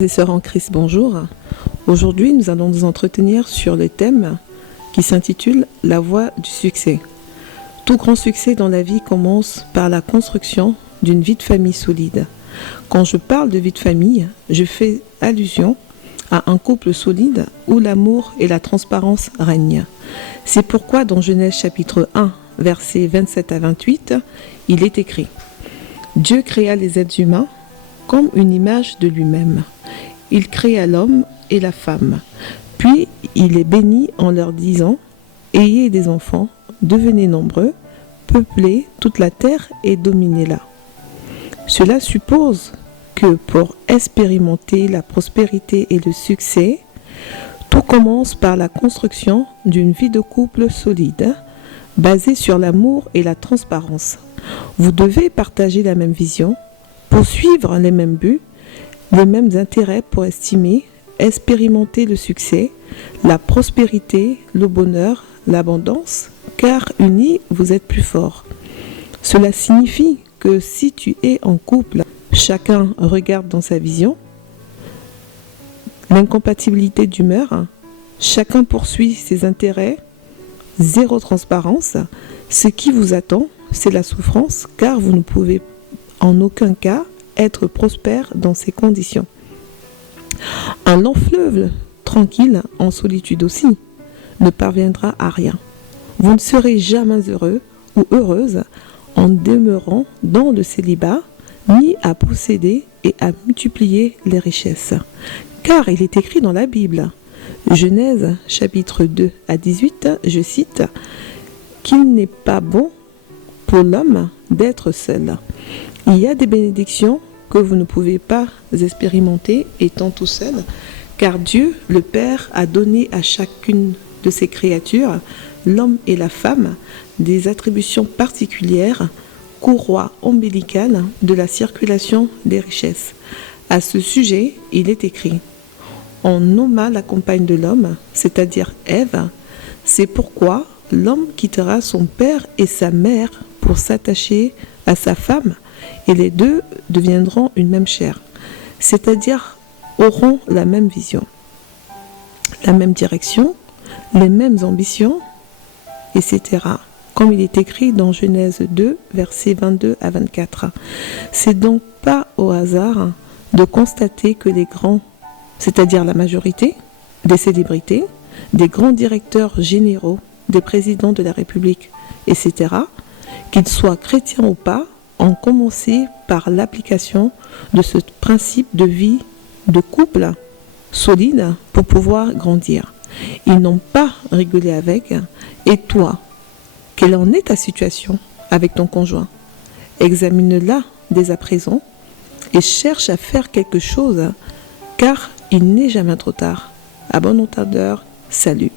Et sœurs en Christ, bonjour. Aujourd'hui, nous allons nous entretenir sur le thème qui s'intitule « La voie du succès ». Tout grand succès dans la vie commence par la construction d'une vie de famille solide. Quand je parle de vie de famille, je fais allusion à un couple solide où l'amour et la transparence règnent. C'est pourquoi dans Genèse chapitre 1, versets 27 à 28, il est écrit « Dieu créa les êtres humains comme une image de lui-même. Il créa l'homme et la femme. Puis il les bénit en leur disant « Ayez des enfants, devenez nombreux, peuplez toute la terre et dominez-la. » Cela suppose que pour expérimenter la prospérité et le succès, tout commence par la construction d'une vie de couple solide, basée sur l'amour et la transparence. Vous devez partager la même vision, poursuivre les mêmes buts, les mêmes intérêts pour estimer, expérimenter le succès, la prospérité, le bonheur, l'abondance, car unis, vous êtes plus forts. Cela signifie que si tu es en couple, chacun regarde dans sa vision, l'incompatibilité d'humeur, chacun poursuit ses intérêts, zéro transparence, ce qui vous attend, c'est la souffrance, car vous ne pouvez en aucun cas être prospère dans ces conditions. Un long fleuve tranquille, en solitude aussi, ne parviendra à rien. Vous ne serez jamais heureux ou heureuse en demeurant dans le célibat, ni à posséder et à multiplier les richesses. Car il est écrit dans la Bible, Genèse chapitre 2 à 18, je cite, « qu'il n'est pas bon pour l'homme d'être seul. » Il y a des bénédictions que vous ne pouvez pas expérimenter étant tout seul, car Dieu, le Père, a donné à chacune de ses créatures, l'homme et la femme, des attributions particulières, courroie ombilicale de la circulation des richesses. À ce sujet, il est écrit « On nomma la compagne de l'homme, c'est-à-dire Ève. C'est pourquoi l'homme quittera son père et sa mère pour s'attacher à sa femme, et les deux deviendront une même chair, c'est-à-dire auront la même vision, la même direction, les mêmes ambitions, etc. Comme il est écrit dans Genèse 2, versets 22 à 24. C'est donc pas au hasard de constater que les grands, c'est-à-dire la majorité des célébrités, des grands directeurs généraux, des présidents de la République, etc., qu'ils soient chrétiens ou pas, ont commencé par l'application de ce principe de vie de couple solide pour pouvoir grandir. Ils n'ont pas rigolé avec. Et toi, quelle en est ta situation avec ton conjoint? Examine-la dès à présent et cherche à faire quelque chose, car il n'est jamais trop tard. À bon entendeur, salut.